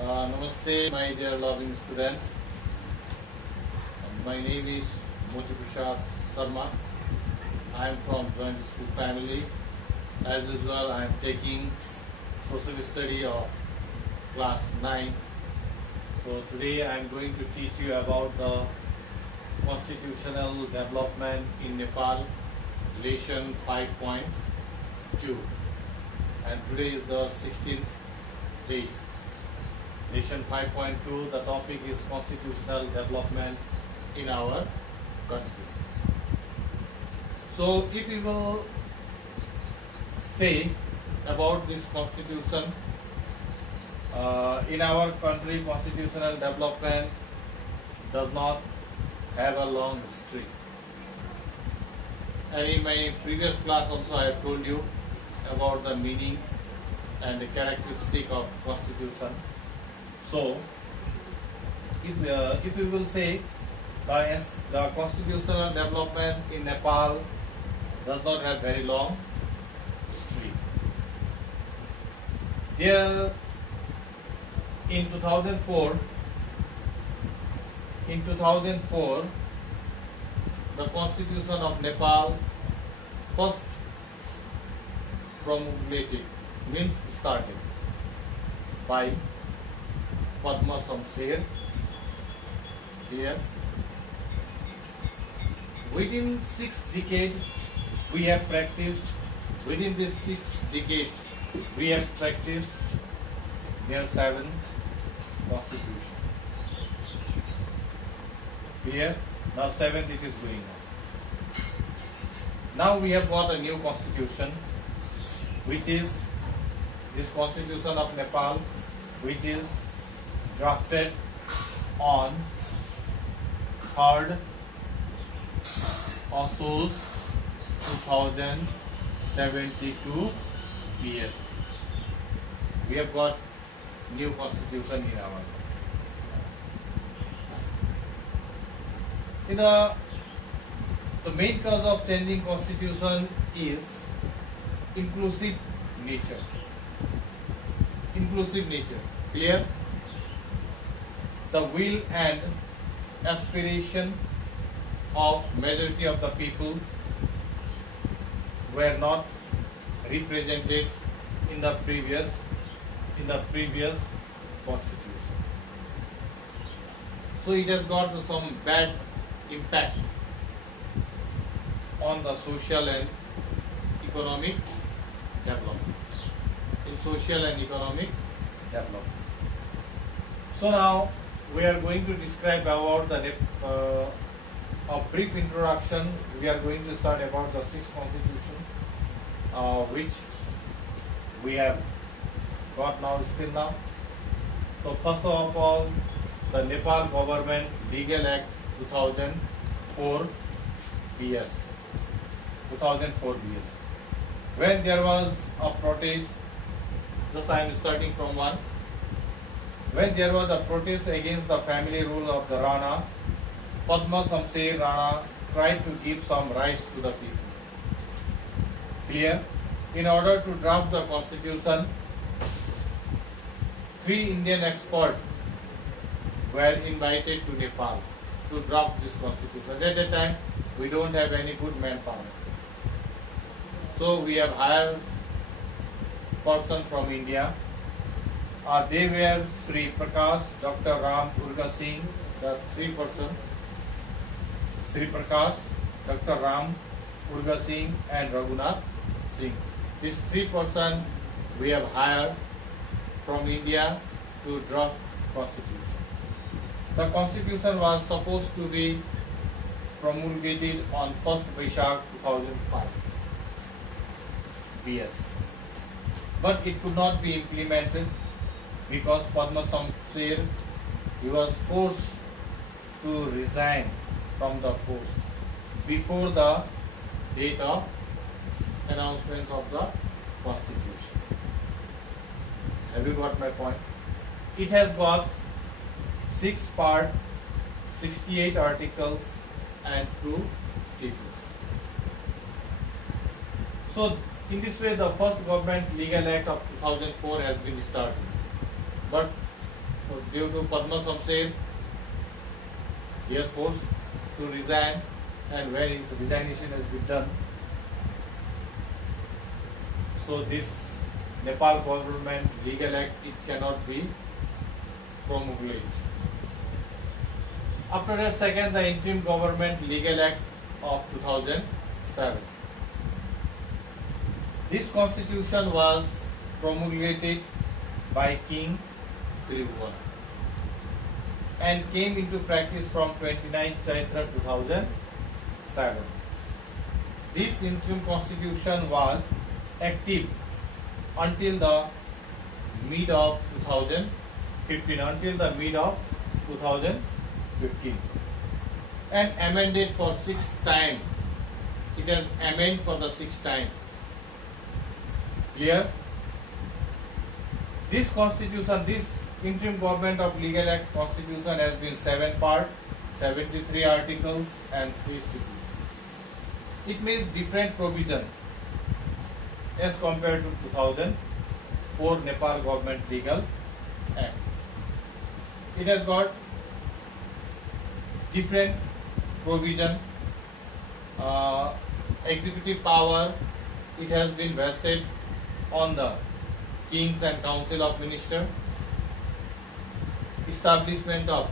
Namaste, my dear loving students. My name is Moti Prasad Sharma. I am from Joint School family. As usual, I am taking social study of class 9. So today I am going to teach you about the constitutional development in Nepal, lesson 5.2. And today is the 16th day. Lesson 5.2, the topic is constitutional development in our country. So if we will say about this constitution, in our country constitutional development does not have a long history. And in my previous class also I have told you about the meaning and the characteristic of constitution. So, if we will say the constitutional development in Nepal does not have very long history. There, in 2004, the Constitution of Nepal first promulgated, means started by Padma Shamsher here. Within 6 decades, we have practiced. Within this 6 decades, we have practiced near 7 constitutions. Here, now 7th it is going on. Now we have got a new constitution, which is this Constitution of Nepal, which is drafted on 3rd Assos 2072 BS. We have got new constitution in our country. The main cause of changing constitution is inclusive nature. Inclusive nature. Clear? The will and aspiration of majority of the people were not represented in the previous constitution. So it has got some bad impact on the social and economic development. In social and economic development. So now we are going to describe about a brief introduction. We are going to start about the 6th constitution, which we have got now still now. So first of all, the Nepal Government Legal Act 2004 BS. 2004 BS. When there was a protest, just I am starting from one. When there was a protest against the family rule of the Rana, Padma Shamsher Rana tried to give some rights to the people. Clear? In order to draft the constitution, 3 Indian experts were invited to Nepal to draft this constitution. At that time, we don't have any good manpower. So we have hired person from India. They were Sri Prakash, Dr. Ram Urga Singh, the 3 persons, Sri Prakash, Dr. Ram Urga Singh and Raghunath Singh. These 3 persons we have hired from India to draft constitution. The constitution was supposed to be promulgated on 1st Vaishak 2005 BS. But it could not be implemented because Padma Shamsher, he was forced to resign from the post before the date of announcement of the constitution. Have you got my point? It has got 6 parts, 68 articles and 2 schedules. So in this way, the first government legal act of 2004 has been started. But due to Padma Samser, he was forced to resign, and when his resignation has been done, so this Nepal government legal act, it cannot be promulgated. After that, second, the interim government legal act of 2007. This constitution was promulgated by King Tribhuvan and came into practice from 29 Chaitra 2007. This interim constitution was active until the mid of 2015, and amended for sixth time. It has amended for the sixth time. Clear? This constitution, this interim government of legal act constitution has been 7 parts, 73 articles and 3 cities. It means different provision as compared to 2004 Nepal government legal act. It has got different provision, executive power. It has been vested on the Kings and Council of Ministers, establishment of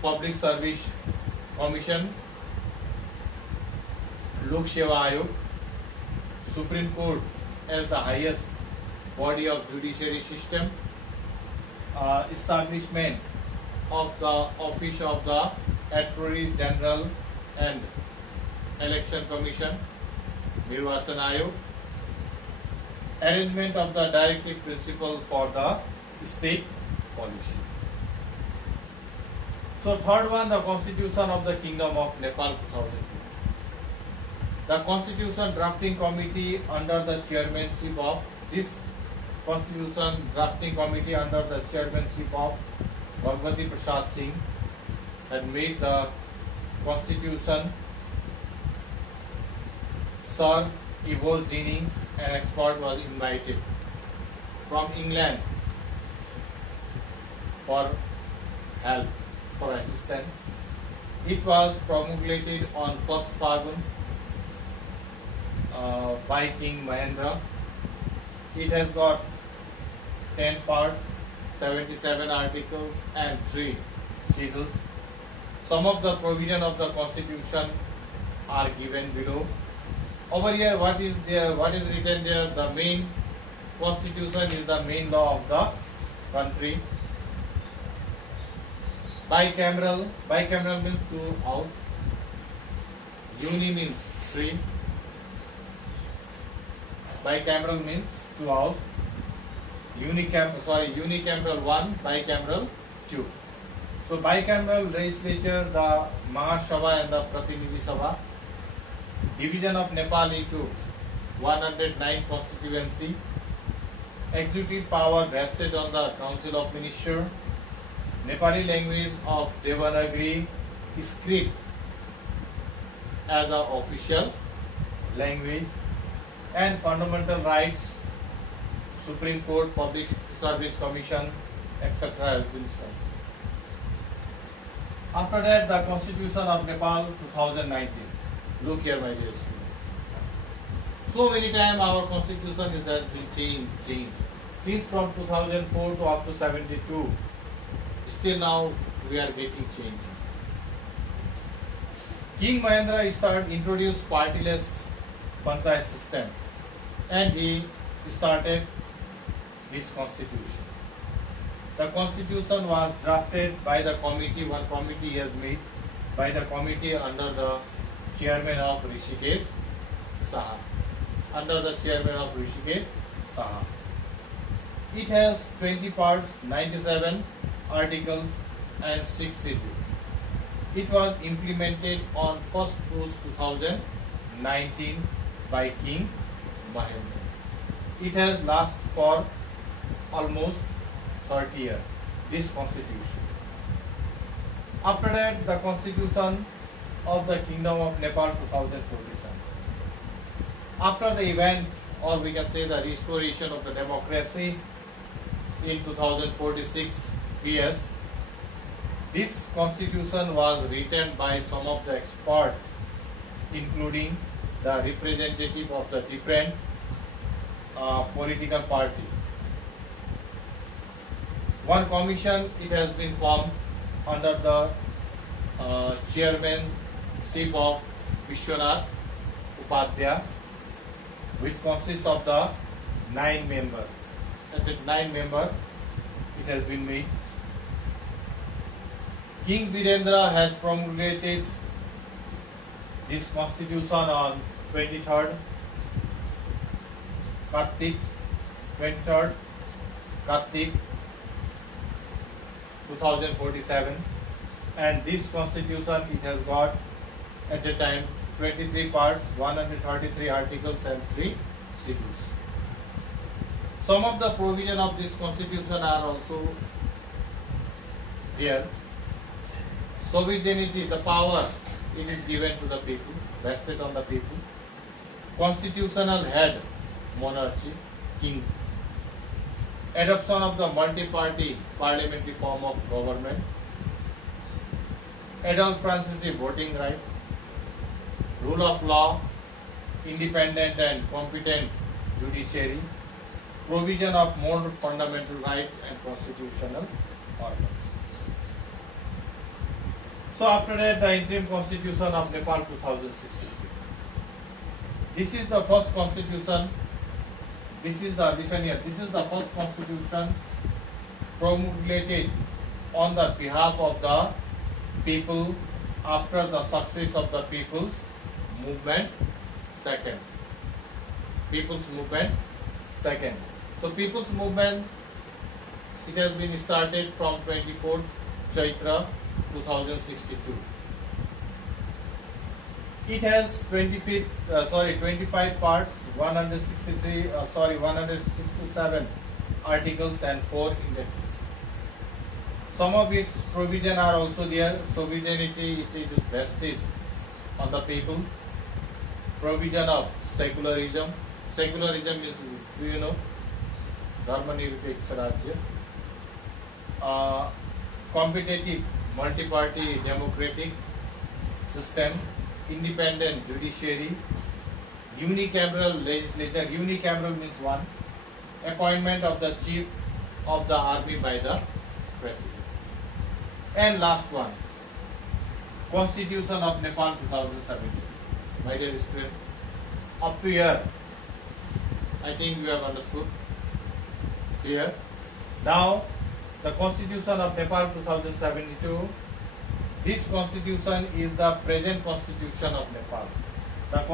Public Service Commission, Lok Seva Ayog, Supreme Court as the highest body of judiciary system, establishment of the office of the Attorney General and Election Commission, Nirvachan Ayog, arrangement of the directive principle for the state policy. So third one, the Constitution of the Kingdom of Nepal 2002. The Constitution Drafting Committee under the chairmanship of this Constitution Drafting Committee under the chairmanship of Bhagwati Prasad Singh had made the Constitution. Sir Yvonne Jennings, an expert, was invited from England for help, for assistance. It was promulgated on 1st Fagun by King Mahendra. It has got 10 parts, 77 articles and 3 schedules. Some of the provision of the Constitution are given below. Over here, what is there? What is written there? The main Constitution is the main law of the country. Bicameral means 2 house. Uni means 3. Bicameral means 2 house. Unicameral 1, bicameral 2. So bicameral legislature, the Mahasabha and the Pratinidhi Sabha. Division of Nepal into 109 constituency. Executive power vested on the Council of Ministers. Nepali language of Devanagari script as an official language, and fundamental rights, Supreme Court, Public Service Commission, etc. has been established. After that, the Constitution of Nepal 2019. Look here, my dear students. So many times our Constitution has been changed. Since from 2004 to up to 72, still now we are getting change. King Mahendra introduced partyless panchayat system, and he started this constitution. The constitution was drafted by the committee. One committee has made by the committee under the chairman of Rishikesh Saha. It has 20 parts, 97 articles and 6 schedules. It was implemented on 1st August 2019 by King Mahendra. It has lasted for almost 30 years, this constitution. After that, the Constitution of the Kingdom of Nepal 2047. After the event, or we can say the restoration of the democracy in 2046 PS, This constitution was written by some of the experts, including the representative of the different political party. One commission, it has been formed under the chairmanship of Vishwanath Upadhyaya, which consists of the 9 members. At the 9 members, it has been made. King Virendra has promulgated this constitution on 23rd Kartik 2047, and this constitution, it has got at the time 23 parts, 133 articles and 3 schedules. Some of the provision of this constitution are also here. Sovereignty, the power, it is given to the people, vested on the people. Constitutional head, monarchy, king. Adoption of the multi-party parliamentary form of government. Adult Francis voting right. Rule of law, independent and competent judiciary. Provision of more fundamental rights and constitutional order. So after that, the interim constitution of Nepal 2063. This is the first constitution. This is the first constitution promulgated on the behalf of the people after the success of the People's Movement Second. People's Movement Second. So People's Movement, it has been started from 24th Chaitra 2062. It has 25 parts, 167 articles and 4 indexes. Some of its provisions are also there. Sovereignty, it is vested on the people. Provision of secularism. Secularism is, do you know? Dharma Nirapeksha Rajya. Competitive multi-party democratic system. Independent judiciary. Unicameral legislature. Unicameral means one. Appointment of the chief of the army by the president. And last one, Constitution of Nepal 2017. My dear student, up to here, I think you have understood. Here. Now, the Constitution of Nepal 2072. This constitution is the present constitution of Nepal. The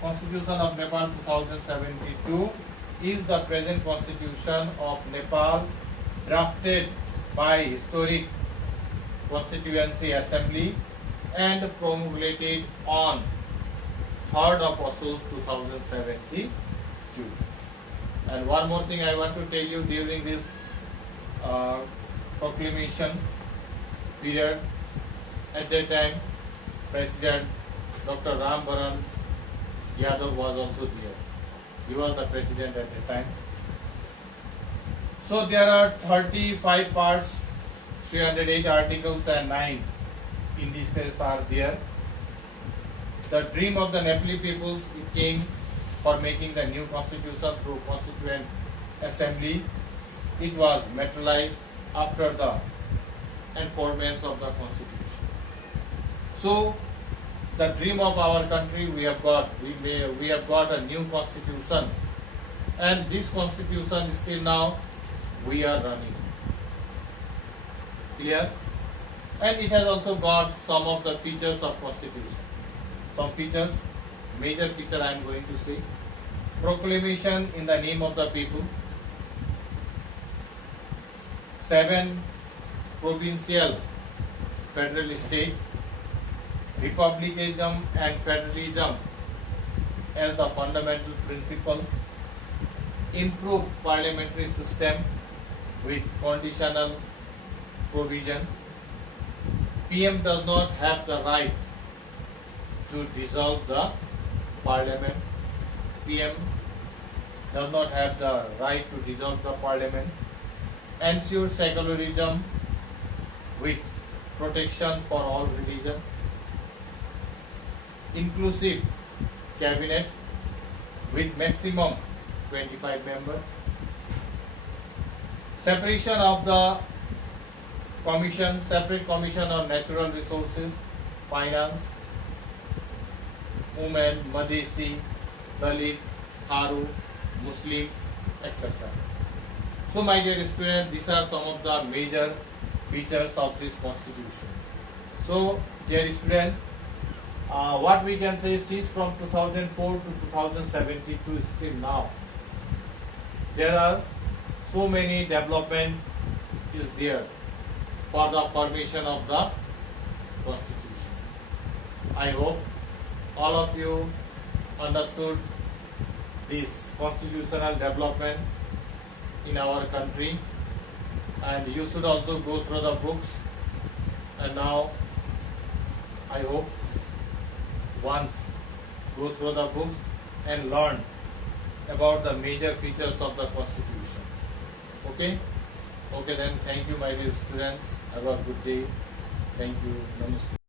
Constitution of Nepal 2072 is the present constitution of Nepal, drafted by Historic Constituency Assembly and promulgated on 3rd of Ashutosh 2072. And one more thing I want to tell you, during this proclamation period, at that time, President Dr. Ram Baran Yadav was also there. He was the president at that time. So there are 35 parts, 308 articles and 9 indices are there. The dream of the Nepali peoples, it came for making the new constitution through Constituent Assembly. It was materialized after the enforcement of the constitution. So the dream of our country, we have got a new constitution, and this constitution still now we are running. Clear? And it has also got some of the features of constitution. Some features, major feature I am going to say. Proclamation in the name of the people. 7 provincial federal state. Republicanism and federalism as the fundamental principle. Improved parliamentary system with conditional provision. PM does not have the right to dissolve the parliament. PM does not have the right to dissolve the parliament. Ensure secularism with protection for all religion, inclusive cabinet with maximum 25 members, separation of the commission, separate commission on natural resources, finance, women, Madhesi, Dalit, Tharu, Muslim, etc. So my dear students, these are some of the major features of this constitution. So dear students, what we can say is from 2004 to 2072 still now, there are so many development is there for the formation of the constitution. I hope all of you understood this constitutional development in our country, and you should also go through the books. And now I hope once go through the books and learn about the major features of the constitution. Okay then, thank you my dear students. Have a good day. Thank you. Namaste.